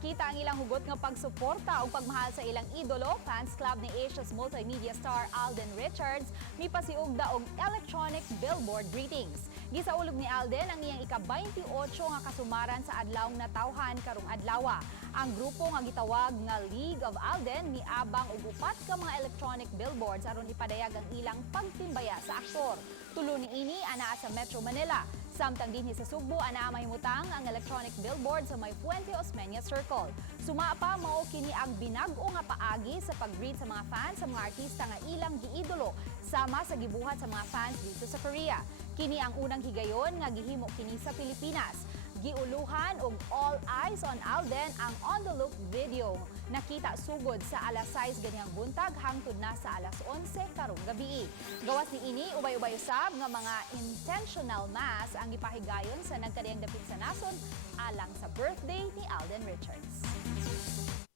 Ipakita ang ilang hugot nga pagsuporta o pagmahal sa ilang idolo, fans club ni Asia's multimedia star Alden Richards, mipasiugda og electronic billboard greetings. Gisaulog ni Alden ang iyang ika-28 nga kasumaran sa adlawng natawhan karong adlaw. Ang grupo nga gitawag nga League of Alden niabang og upat ka mga electronic billboards aron ipadayag ang ilang pagtimbaya sa aktor. Tulo niini anaa sa Metro Manila. Samtang dinhi sa Sugbo, anaa mahimutang ang electronic billboard sa may Puente Osmeña Circle. Suma pa mao kini ang binag-o nga paagi sa pag-greet sa mga fans sa mga artista nga ilang giidolo sama sa gibuhat sa mga fans dito sa Korea. Kini ang unang higayon nga gihimo kini sa Pilipinas. Giuluhan og All Eyes on Alden ang On the Look video. Nakita sugod sa alas 6 ganyang buntag hangtod na sa alas 11 karong gabi. Gawas ni ini ubay-ubay usab nga mga intentional mass ang gipahigayon sa nagkadiyang dapit sa nason alang sa birthday ni Alden Richards.